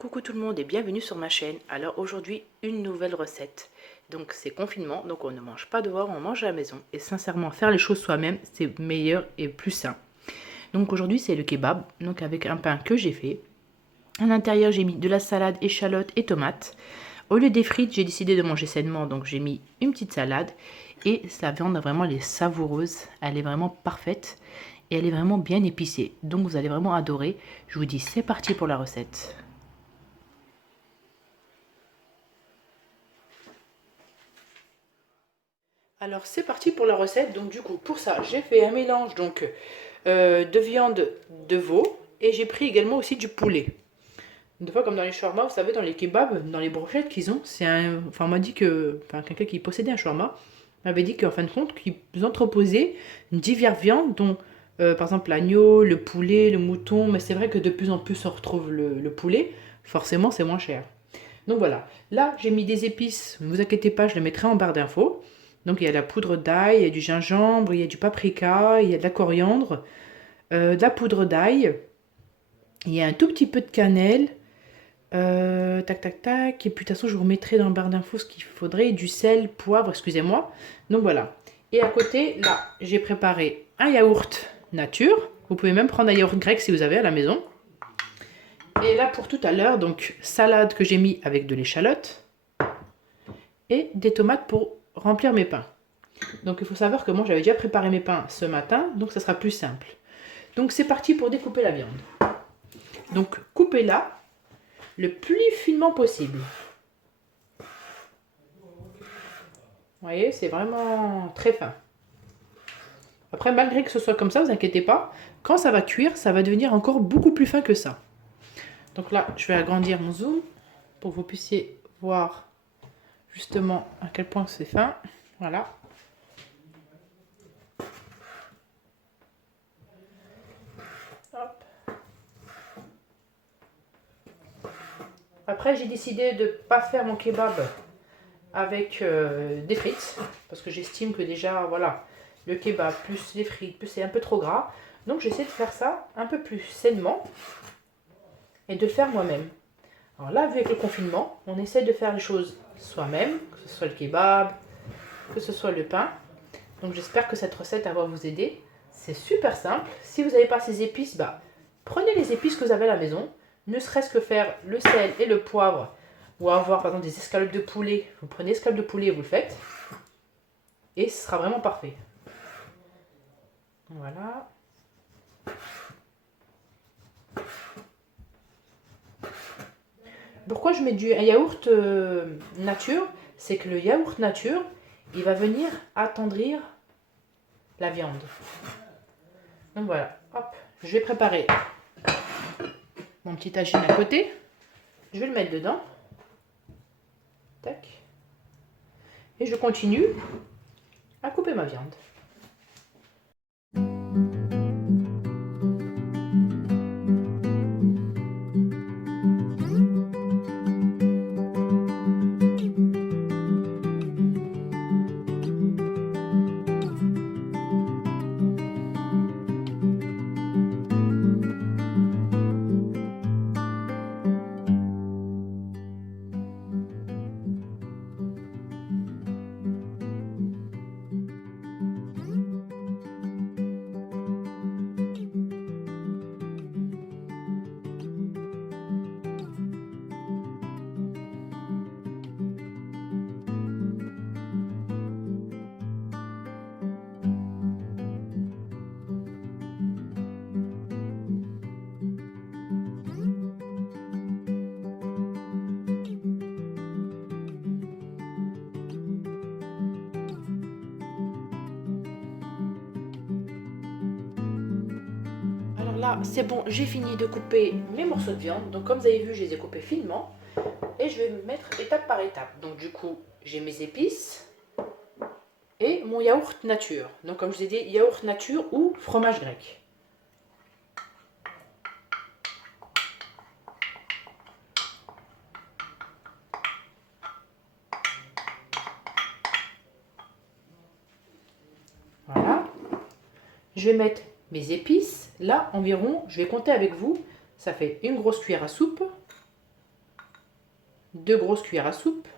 Coucou tout le monde et bienvenue sur ma chaîne. Alors aujourd'hui une nouvelle recette. Donc c'est confinement, donc on ne mange pas dehors, on mange à la maison. Et sincèrement faire les choses soi-même c'est meilleur et plus sain. Donc aujourd'hui c'est le kebab, donc avec un pain que j'ai fait. À l'intérieur j'ai mis de la salade, échalotes et tomates. Au lieu des frites j'ai décidé de manger sainement, donc j'ai mis une petite salade. Et la viande vraiment elle est savoureuse, elle est vraiment parfaite. Et elle est vraiment bien épicée, donc vous allez vraiment adorer. Je vous dis c'est parti pour la recette. Alors c'est parti pour la recette. Donc du coup pour ça j'ai fait un mélange de viande de veau et j'ai pris également aussi du poulet. Des fois comme dans les shawarma, vous savez dans les kebabs, dans les brochettes qu'ils ont, c'est un, enfin on m'a dit que, enfin quelqu'un qui possédait un shawarma m'avait dit qu'en fin de compte qu'ils entreposaient diverses viandes dont par exemple l'agneau, le poulet, le mouton, mais c'est vrai que de plus en plus on retrouve le poulet, forcément c'est moins cher. Donc voilà, là j'ai mis des épices, ne vous inquiétez pas, je les mettrai en barre d'infos. Donc il y a de la poudre d'ail, il y a du gingembre, il y a du paprika, il y a de la coriandre, de la poudre d'ail, il y a un tout petit peu de cannelle, tac tac tac, et puis de toute façon je vous remettrai dans la barre d'infos ce qu'il faudrait, du sel, poivre, excusez-moi. Donc voilà. Et à côté, là, j'ai préparé un yaourt nature. Vous pouvez même prendre un yaourt grec si vous avez à la maison. Et là pour tout à l'heure, donc salade que j'ai mis avec de l'échalote et des tomates pour remplir mes pains. Donc il faut savoir que moi j'avais déjà préparé mes pains ce matin, donc ça sera plus simple. Donc c'est parti pour découper la viande. Donc coupez-la le plus finement possible. Vous voyez, c'est vraiment très fin. Après, malgré que ce soit comme ça, vous inquiétez pas, quand ça va cuire, ça va devenir encore beaucoup plus fin que ça. Donc là, je vais agrandir mon zoom pour que vous puissiez voir justement à quel point c'est fin. Voilà. Hop. Après, j'ai décidé de ne pas faire mon kebab avec des frites, parce que j'estime que déjà, voilà, le kebab plus les frites, plus c'est un peu trop gras. Donc j'essaie de faire ça un peu plus sainement et de le faire moi-même. Alors là, vu avec le confinement, on essaie de faire les choses soi-même, que ce soit le kebab, que ce soit le pain. Donc j'espère que cette recette va vous aider. C'est super simple. Si vous n'avez pas ces épices, bah, prenez les épices que vous avez à la maison. Ne serait-ce que faire le sel et le poivre. Ou avoir par exemple des escalopes de poulet. Vous prenez escalopes de poulet et vous le faites. Et ce sera vraiment parfait. Voilà. Pourquoi je mets un yaourt nature? C'est que le yaourt nature, il va venir attendrir la viande. Donc voilà, hop, je vais préparer mon petit tagine à côté. Je vais le mettre dedans. Tac. Et je continue à couper ma viande. Alors là, c'est bon, j'ai fini de couper mes morceaux de viande. Donc comme vous avez vu, je les ai coupés finement. Et je vais me mettre étape par étape. Donc du coup, j'ai mes épices et mon yaourt nature. Donc comme je vous ai dit, yaourt nature ou fromage grec. Voilà. Je vais mettre mes épices. Là, environ, je vais compter avec vous, ça fait une grosse cuillère à soupe. 2 grosses cuillères à soupe,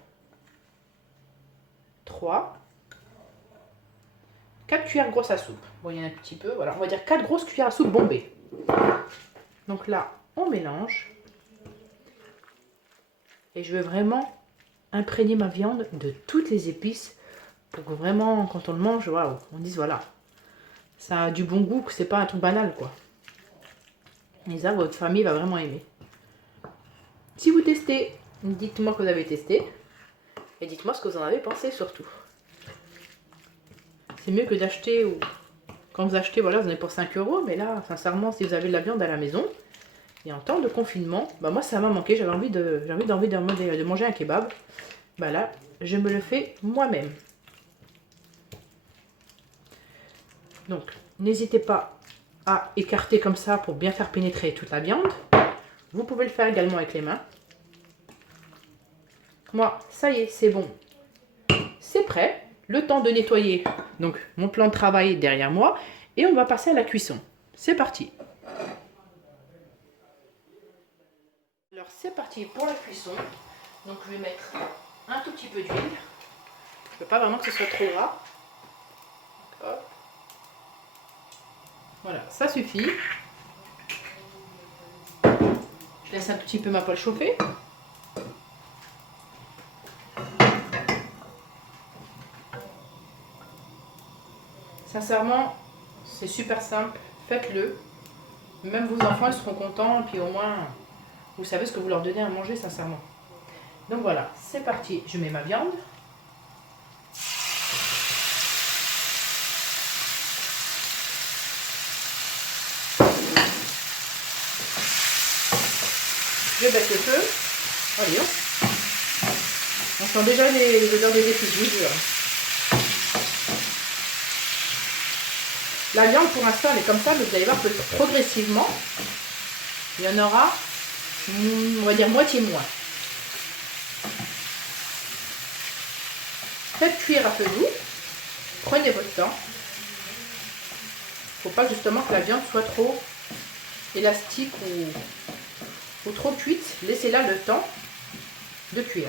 3, 4 cuillères grosses à soupe. Bon, il y en a un petit peu, voilà, on va dire 4 grosses cuillères à soupe bombées. Donc là, on mélange. Et je vais vraiment imprégner ma viande de toutes les épices pour que vraiment, quand on le mange, waouh, on dise voilà, ça a du bon goût, que c'est pas un truc banal, quoi. Et ça, votre famille va vraiment aimer. Si vous testez, dites-moi que vous avez testé. Et dites-moi ce que vous en avez pensé surtout. C'est mieux que d'acheter ou quand vous achetez, voilà, vous en avez pour 5 €. Mais là, sincèrement, si vous avez de la viande à la maison, et en temps de confinement, bah moi ça m'a manqué. J'avais envie de manger un kebab. Bah là, je me le fais moi-même. Donc, n'hésitez pas à écarter comme ça pour bien faire pénétrer toute la viande. Vous pouvez le faire également avec les mains. Moi, ça y est, c'est bon. C'est prêt. Le temps de nettoyer donc mon plan de travail derrière moi. Et on va passer à la cuisson. C'est parti. Alors, c'est parti pour la cuisson. Donc, je vais mettre un tout petit peu d'huile. Je ne veux pas vraiment que ce soit trop gras. Hop. Voilà, ça suffit. Je laisse un petit peu ma poêle chauffer. Sincèrement, c'est super simple. Faites-le. Même vos enfants, ils seront contents. Et puis au moins, vous savez ce que vous leur donnez à manger, sincèrement. Donc voilà, c'est parti. Je mets ma viande. Je baisse le feu. Allez, on sent déjà les odeurs des épices, je vous jure. La viande, pour l'instant, elle est comme ça, mais vous allez voir que progressivement, il y en aura, on va dire, moitié moins. Faites cuire à feu doux. Prenez votre temps. Il ne faut pas justement que la viande soit trop élastique ou trop cuite. Laissez-la le temps de cuire.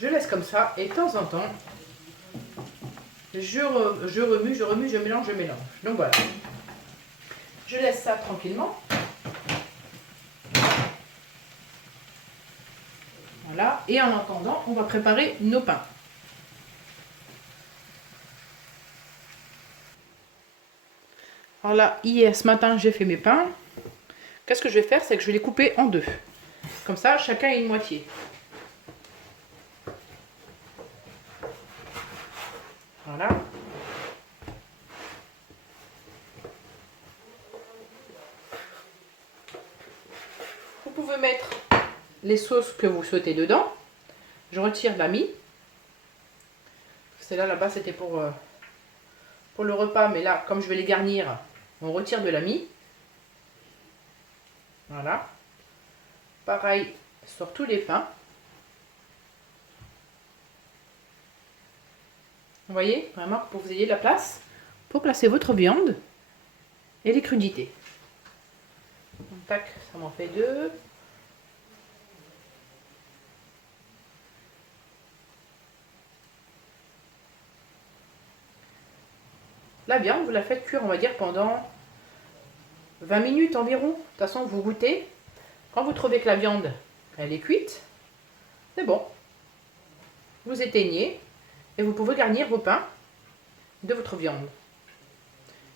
Je laisse comme ça et de temps en temps, je remue, je mélange. Donc voilà. Je laisse ça tranquillement. Voilà. Et en attendant, on va préparer nos pains. Alors là, ce matin, j'ai fait mes pains. Qu'est-ce que je vais faire? C'est que je vais les couper en deux. Comme ça, chacun a une moitié. Voilà. Vous pouvez mettre les sauces que vous souhaitez dedans. Je retire la mie. Celle-là, là-bas, c'était pour le repas. Mais là, comme je vais les garnir, on retire de la mie. Voilà. Pareil sur tous les pains. Vous voyez, vraiment, pour que vous ayez de la place pour placer votre viande et les crudités. Donc, tac, ça m'en fait deux. La viande, vous la faites cuire, on va dire, pendant 20 minutes environ. De toute façon, vous goûtez. Quand vous trouvez que la viande, elle est cuite, c'est bon. Vous éteignez et vous pouvez garnir vos pains de votre viande.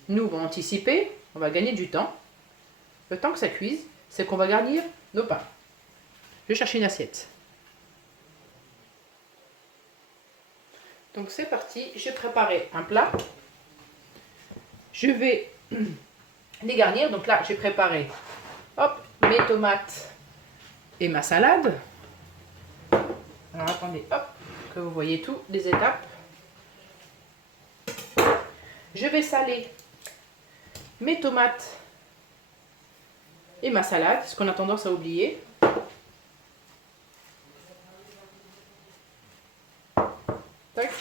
Nous, on va anticiper, on va gagner du temps. Le temps que ça cuise, c'est qu'on va garnir nos pains. Je vais chercher une assiette. Donc c'est parti, j'ai préparé un plat. Je vais les garnir. Donc là, j'ai préparé hop, mes tomates et ma salade. Alors attendez, hop. que vous voyez toutes les étapes. Je vais saler mes tomates et ma salade, ce qu'on a tendance à oublier. Tac.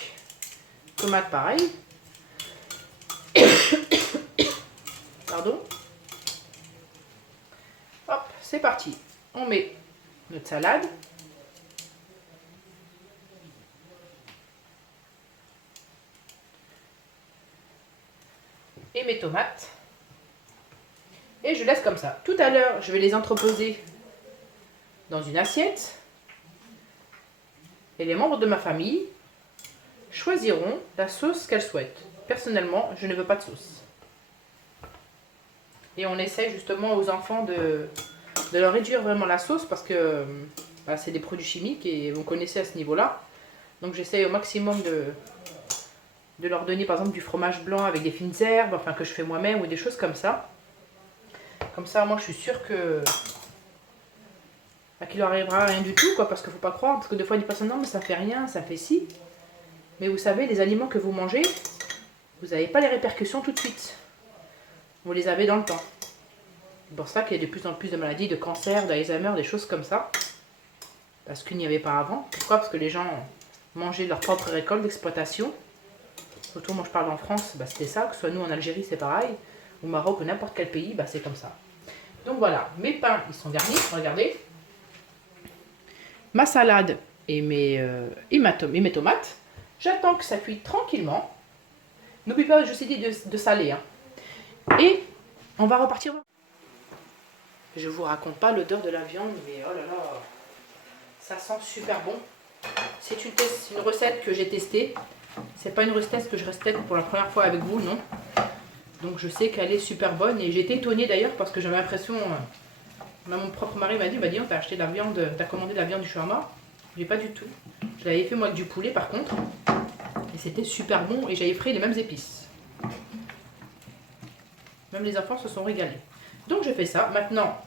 Tomate pareil. Pardon. Hop, c'est parti. On met notre salade. Et mes tomates. Et je laisse comme ça. Tout à l'heure, je vais les entreposer dans une assiette. Et les membres de ma famille choisiront la sauce qu'elles souhaitent. Personnellement, je ne veux pas de sauce. Et on essaye justement aux enfants de leur réduire vraiment la sauce parce que bah, c'est des produits chimiques et vous connaissez à ce niveau-là. Donc j'essaye au maximum de leur donner par exemple du fromage blanc avec des fines herbes, enfin que je fais moi-même ou des choses comme ça. Comme ça, moi je suis sûre que bah, qu'il leur arrivera rien du tout, quoi, parce qu'il ne faut pas croire, parce que des fois, il dit personne non, mais ça fait rien, ça fait ci. Mais vous savez, les aliments que vous mangez, vous n'avez pas les répercussions tout de suite. Vous les avez dans le temps. C'est pour ça qu'il y a de plus en plus de maladies, de cancer, d'Alzheimer, des choses comme ça. Parce qu'il n'y avait pas avant. Pourquoi? Parce que les gens mangeaient leur propre récolte d'exploitation. Surtout, moi je parle en France, bah, c'était ça. Que ce soit nous en Algérie, c'est pareil. Au Maroc ou n'importe quel pays, bah, c'est comme ça. Donc voilà, mes pains, ils sont garnis, regardez. Ma salade et mes tomates. J'attends que ça cuise tranquillement. N'oubliez pas, je vous ai dit de saler. Hein. Et on va repartir. Je vous raconte pas l'odeur de la viande, mais oh là là, ça sent super bon. C'est une recette que j'ai testée. C'est pas une recette que je teste pour la première fois avec vous, non. Donc je sais qu'elle est super bonne et j'ai été étonnée d'ailleurs parce que j'avais l'impression... mon propre mari m'a dit, bah dis donc, t'as acheté de la viande, t'as commandé de la viande du shawarma. J'ai pas du tout. Je l'avais fait moi avec du poulet par contre. Et c'était super bon et j'avais pris les mêmes épices. Même les enfants se sont régalés. Donc je fais ça. Maintenant,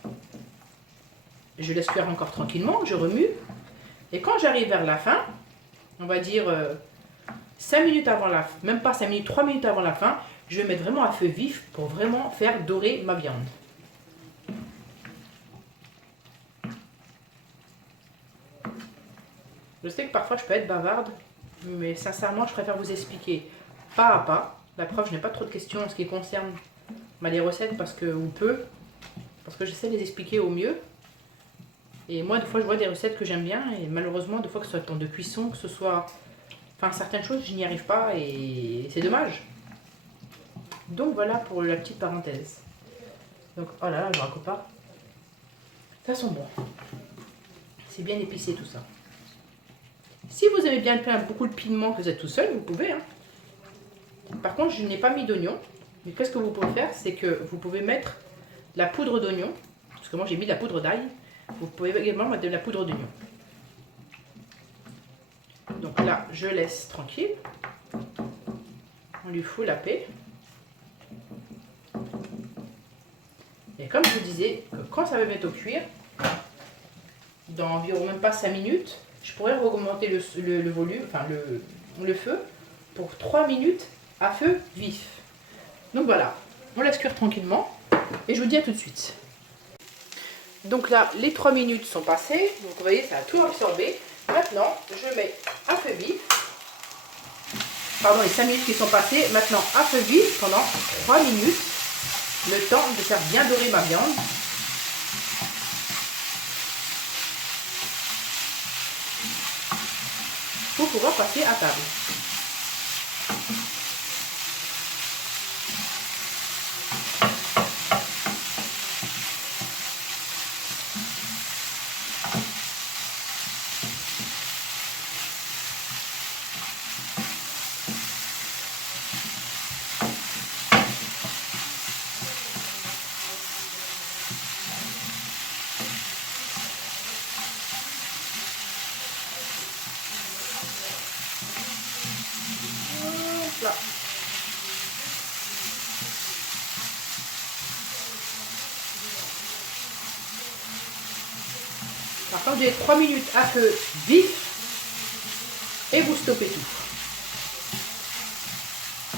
je laisse cuire encore tranquillement, je remue. Et quand j'arrive vers la fin, on va dire 5 minutes avant la fin, même pas 5 minutes, 3 minutes avant la fin, je vais mettre vraiment à feu vif pour vraiment faire dorer ma viande. Je sais que parfois je peux être bavarde, mais sincèrement je préfère vous expliquer pas à pas. La preuve, je n'ai pas trop de questions en ce qui concerne les recettes parce que j'essaie de les expliquer au mieux. Et moi, des fois, je vois des recettes que j'aime bien et malheureusement, des fois que ce soit le temps de cuisson, que ce soit... Enfin, certaines choses, je n'y arrive pas et c'est dommage. Donc voilà pour la petite parenthèse. Donc, oh là là, je raconte pas. Ça sent bon. C'est bien épicé tout ça. Si vous aimez bien le pain, beaucoup de piment, que vous êtes tout seul, vous pouvez. Hein. Par contre, je n'ai pas mis d'oignon. Mais qu'est-ce que vous pouvez faire? C'est que vous pouvez mettre de la poudre d'oignon. Parce que moi, j'ai mis de la poudre d'ail. Vous pouvez également mettre de la poudre d'oignon. Donc là, je laisse tranquille. On lui fout la paix. Et comme je vous disais, que quand ça va mettre au cuire, dans environ même pas 5 minutes, je pourrais augmenter le volume, enfin le feu, pour 3 minutes à feu vif. Donc voilà, on laisse cuire tranquillement et je vous dis à tout de suite. Donc là, les 3 minutes sont passées, donc vous voyez, ça a tout absorbé. Maintenant, je mets à feu vif. Pardon, les 5 minutes qui sont passées, maintenant à feu vif pendant 3 minutes, le temps de faire bien dorer ma viande. Pour pouvoir passer à table. Là. Par contre, j'ai 3 minutes à feu vif. Et vous stoppez tout.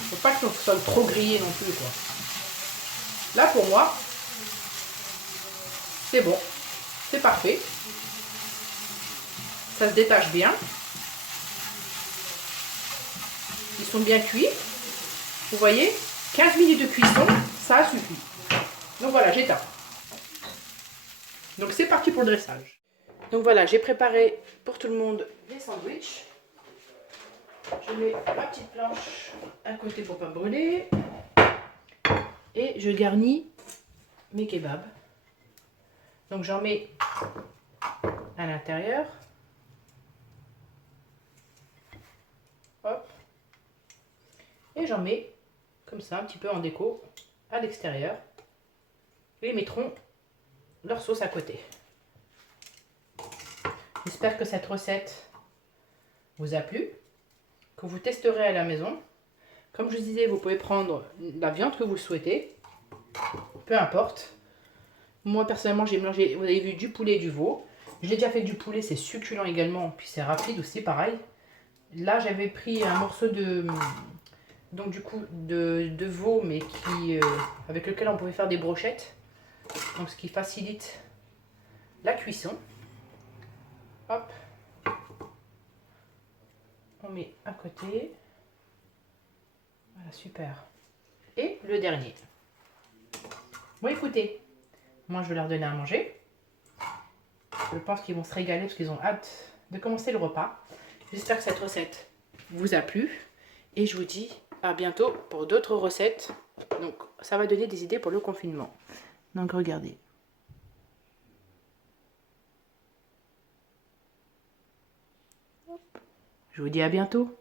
Faut pas que ça soit trop grillé non plus, quoi. Là, pour moi, c'est bon. C'est parfait. Ça se détache bien. Ils sont bien cuits. Vous voyez, 15 minutes de cuisson, ça suffit. Donc voilà, j'éteins. Donc c'est parti pour le dressage. Donc voilà, j'ai préparé pour tout le monde les sandwichs. Je mets ma petite planche à côté pour ne pas brûler. Et je garnis mes kebabs. Donc j'en mets à l'intérieur. Hop. Et j'en mets comme ça, un petit peu en déco, à l'extérieur. Ils mettront leur sauce à côté. J'espère que cette recette vous a plu, que vous testerez à la maison. Comme je disais, vous pouvez prendre la viande que vous souhaitez, peu importe. Moi personnellement, j'ai mélangé, vous avez vu, du poulet et du veau. Je l'ai déjà fait avec du poulet, c'est succulent également, puis c'est rapide aussi, pareil. Là, j'avais pris un morceau de, donc du coup, de veau, mais qui, avec lequel on pouvait faire des brochettes. Donc ce qui facilite la cuisson. Hop. On met à côté. Voilà, super. Et le dernier. Bon, écoutez, moi je vais leur donner à manger. Je pense qu'ils vont se régaler parce qu'ils ont hâte de commencer le repas. J'espère que cette recette vous a plu. Et je vous dis à bientôt pour d'autres recettes. Donc ça va donner des idées pour le confinement. Donc regardez. Je vous dis à bientôt.